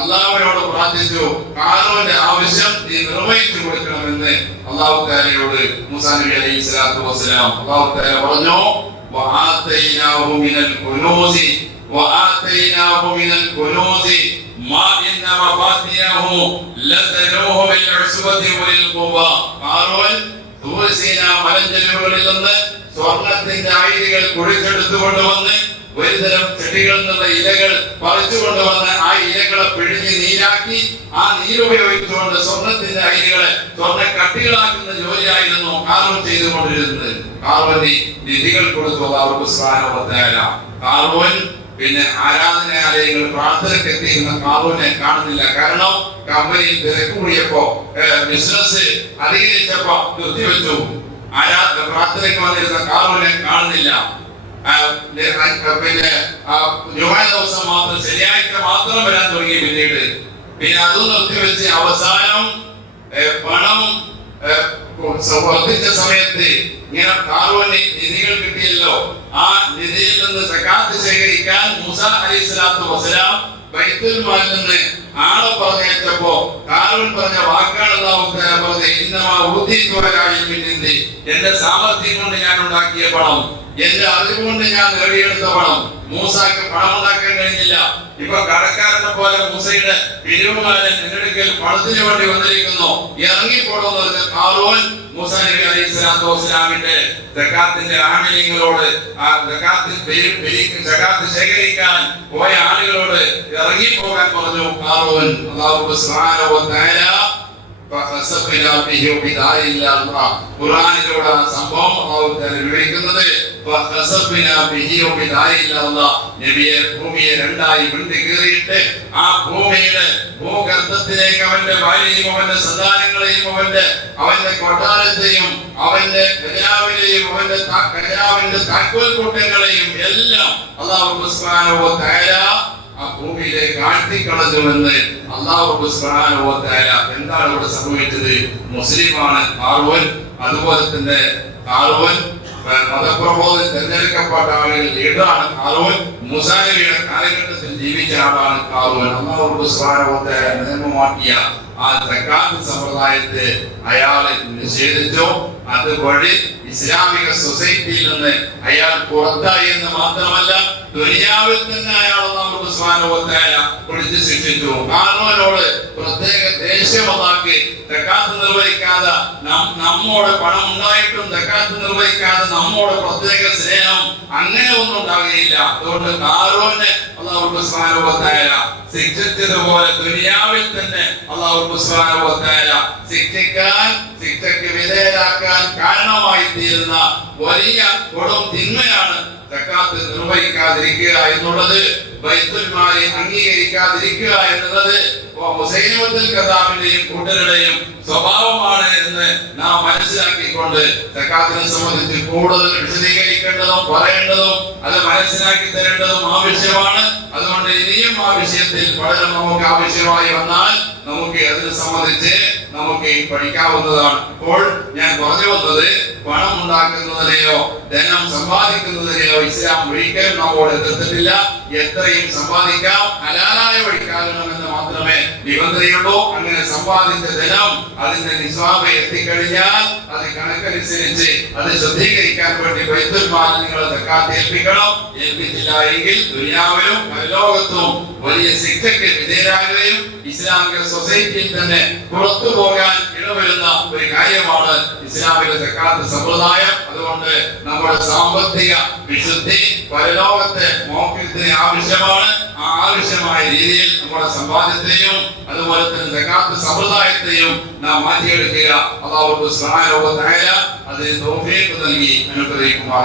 അള്ളാഹുവിനോട് പ്രാർത്ഥിച്ചു, ഹാറൂന്റെ ആവശ്യം നീ നിർവഹിച്ചു കൊടുക്കണമെന്ന് അല്ലാഹു തആലയോട് മൂസാ നബി അലൈഹി സ്വലാത്തു വസ്സലാം. അല്ലാഹു തആല പറഞ്ഞു, وآتيناه من الكنوز ما إن مفاتيحه لتنوء بالعصبة أولي القوى. ഹാറൂൻ തൂർ സീനാ മലഞ്ചെരുവുകളിൽ നിന്ന് സ്വർണത്തിന്റെ ആയുധങ്ങൾ കുഴിച്ചെടുത്തുകൊണ്ടുവന്ന് ഒരുതരം ചെടികളിൽ നിന്നുള്ള ഇലകൾ പറിച്ചു കൊണ്ടുവന്ന് ആ ഇലകളെ പിഴിഞ്ഞ് നീരാക്കി ആ നീരുപയോഗിച്ചുകൊണ്ട് സ്വർണത്തിന്റെ അരികളെ സ്വർണ്ണ കട്ടികളാക്കുന്ന ജോലിയായിരുന്നു ഹാറൂൻ ചെയ്തുകൊണ്ടിരുന്നത്. ഹാറൂന് നിധികൾ കൊടുത്തു അല്ലാഹു സുബ്ഹാനഹു വ തആല. ഹാറൂൻ പിന്നെ ആരാധനാലയങ്ങൾ പ്രാർത്ഥനയ്ക്ക് എത്തിയിരുന്ന ഹാറൂനെ കാണുന്നില്ല. കാരണം കമ്പനിയിൽ തിരക്ക് കൂടിയപ്പോ ബിസിനസ് അധികരിച്ചപ്പോ നിർത്തിവെച്ചു. പ്രാർത്ഥനയ്ക്ക് വന്നിരുന്ന ഹാറൂനെ കാണുന്നില്ല. പിന്നെ ജുമാ ദിവസം മാത്രം, ശനിയാഴ്ച മാത്രം വരാൻ തുടങ്ങി. പിന്നെ അതും നിർത്തിവെച്ച് അവസാനം പണം വർദ്ധിച്ച സമയത്ത് ഇങ്ങനെ ഹാറൂന് നിധികൾ കിട്ടിയല്ലോ, ആ നിധിയിൽ നിന്ന് സകാത്ത് ശേഖരിക്കാൻ മൂസാ അലൈഹി സ്വലാത്തു വസ്സലാം ബൈത്തുൽ മാലിൽ നിന്ന് ആളെ പറഞ്ഞയച്ചപ്പോ ഹാറൂൻ പറഞ്ഞ വാക്കാണ് അല്ലാഹു തആല പറഞ്ഞത്, ഇന്നമാ ഊതീതു അലാ ഇൽമിൻ ഇൻദി, എന്റെ സാമർത്ഥ്യം കൊണ്ട് ഞാൻ ഉണ്ടാക്കിയ പണം, എന്റെ അറിവുകൊണ്ട് ഞാൻ നേടിയെടുത്ത പണം. മൂസാക്ക് പണം ഉണ്ടാക്കാൻ കഴിഞ്ഞില്ല. ഇപ്പൊ കടക്കാരനെ പോലെ മൂസയുടെ പിരിവുമാരൻ എന്നെടുക്കൽ പണത്തിന് വേണ്ടി വന്നിരിക്കുന്നു, ഇറങ്ങിപ്പോടെന്ന് പറഞ്ഞ ഹാറൂൻ മൂസാ നബി അലൈഹി സ്വലാത്തു വസ്സലാമിന്റെ സകാത്തിന്റെ ആമിലിങ്ങളോട്, ആ സകാത്ത് ശേഖരിക്കാൻ പോയ ആളുകളോട് ഇറങ്ങിപ്പോകാൻ പറഞ്ഞു ഹാറൂൻ. അല്ലാഹു സുബ്ഹാനഹു വ തആല ഖുർആനിലൂടെ സംഭവം വിവരിക്കുന്നത്, നബിയെ ഭൂമിയെ രണ്ടായി വിണ്ടു കീറിയിട്ട് ആ ഭൂമിയുടെ ഭൂഗർഭത്തിലേക്ക് അവന്റെ ഭാര്യയും അവന്റെ സന്താനങ്ങളെയും അവന്റെ കൊട്ടാരത്തെയും അവന്റെ ഖജനാവിനെയും അവന്റെ ഖജനാവിന്റെ താക്കോൽ കൂട്ടങ്ങളെയും എല്ലാം അല്ലാഹു സുബ്ഹാനഹു വ തആല ആ ഭൂമിയിലേക്ക് ആഴ്ത്തിക്കളഞ്ഞുവെന്ന് അല്ലാഹു സുബ്ഹാനഹു വ തആല. എന്താണ് ഇവിടെ സംഭവിച്ചത്? മുസ്ലിമാണ് ഹാറൂൻ. അതുപോലെ തന്നെ ഹാറൂൻ മതപ്രബോധനം തിരഞ്ഞെടുക്കപ്പെട്ട ആളുകൾ ലീഡറാണ് ഹാറൂൻ. മൂസാ നബിയുടെ കാലഘട്ടത്തിൽ ജീവിച്ച ആളാണ് ഹാറൂൻ. അല്ലാഹു സുബ്ഹാനഹു വ തആല നിയമമാക്കിയ ആ സകാത്ത് സമ്പ്രദായത്തെ അയാൾ നിഷേധിച്ചു. അതുവഴി ഇസ്ലാമിക സൊസൈറ്റിയിൽ നിന്ന് അയാൾ പുറത്തായി എന്ന് മാത്രമല്ല, ദുനിയാവിൽ തന്നെ അയാൾ അല്ലാഹു സുബ്ഹാനഹു വ തആല പിടിച്ച് ശിക്ഷിച്ചു. ഹാറൂനോട് പ്രത്യേക ദേഷ്യം ഉണ്ടാക്കി, സകാത്ത് നിർവഹിക്കാതെ നമ്മോട് പണം ഉണ്ടായിട്ടും സകാത്ത് നിർവഹിക്കാതെ നമ്മോട് പ്രത്യേക സ്നേഹം അങ്ങനെ ഒന്നും ഉണ്ടാകുകയില്ല. അതുകൊണ്ട് ഹാറൂനെ അല്ലാഹു സുബ്ഹാനഹു വ തആല ശിക്ഷിച്ചതുപോലെ ദുനിയാവിൽ തന്നെ അല്ലാഹു സുബ്ഹാനഹു വ തആല ശിക്ഷയ്ക്ക് വിധേയരാക്കാൻ കാരണമായി തീരുന്ന വലിയ കൊടും തിന്മയാണ് സക്കാത്ത് നിർവഹിക്കാതിരിക്കുക എന്നുള്ളത്, ബൈത്തുൽ മാൽ അംഗീകരിക്കാതിരിക്കുക എന്നുള്ളത് മുസൈലമത്തുൽ കദ്ദാബിന്റെയും കൂട്ടരുടെയും സ്വഭാവമാണ് എന്ന് നാം മനസ്സിലാക്കിക്കൊണ്ട് സക്കാത്തിനെ സംബന്ധിച്ച് കൂടുതൽ വിശദീകരിക്കേണ്ടതും പറയേണ്ടതും അത് മനസ്സിലാക്കി തരേണ്ടതും ആവശ്യമാണ്. അതുകൊണ്ട് ഇനിയും ആ വിഷയത്തിൽ പഠനം നമുക്ക് ആവശ്യമായി വന്നാൽ നമുക്ക് അതിനെ സംബന്ധിച്ച് നമുക്ക് പഠിക്കാവുന്നതാണ്. ഇപ്പോൾ ഞാൻ പറഞ്ഞു വന്നത് പണം ഉണ്ടാക്കുന്നതിനെയോ ധനം സമ്പാദിക്കുന്നതിനെയോ ഇസ്ലാം ഒരിക്കലും നമ്മോട് എതിർത്തിട്ടില്ല. എത്രയും സമ്പാദിക്കാം, ഹലാലായ വഴിക്കാകണമെന്ന് മാത്രമേ നിബന്ധനയുള്ളൂ. അങ്ങനെ സമ്പാദിച്ച ധനം അതിന്റെ നിസ്വാബ് എത്തിക്കഴിഞ്ഞാൽ അത് കണക്കനുസരിച്ച് അത് ശുദ്ധീകരിക്കാൻ വേണ്ടി ബൈത്തുൽ മാൽ നിങ്ങൾ സക്കാത്ത് ഏൽപ്പിക്കണം. ഏൽപ്പിച്ചില്ല എങ്കിൽ ദുനിയാവിലും പരലോകത്തും വലിയ ശിക്ഷയ്ക്ക് വിധേയരാകുകയും ഇസ്ലാമിക സൊസൈറ്റിയിൽ തന്നെ പുറത്തു പോകാൻ ഇടവരുന്ന ഒരു കാര്യമാണ് ഇസ്ലാമിക സക്കാത്ത് സമ്പ്രദായം. അതുകൊണ്ട് നമ്മുടെ സാമ്പത്തിക വിശുദ്ധി പരലോകത്തെ മോക്ഷത്തിന് ആവശ്യമാണ്. ആ ആവശ്യമായ രീതിയിൽ നമ്മുടെ സമ്പാദ്യത്തെയും അതുപോലെ തന്നെ സക്കാത്ത് സമ്പ്രദായത്തെയും നാം മാറ്റിയെടുക്കുക. അല്ലാഹു സുബ്ഹാനഹു വ തആല അതിന് തൗഫീഖ് നൽകി അനുഗ്രഹിക്കുമാറാകട്ടെ.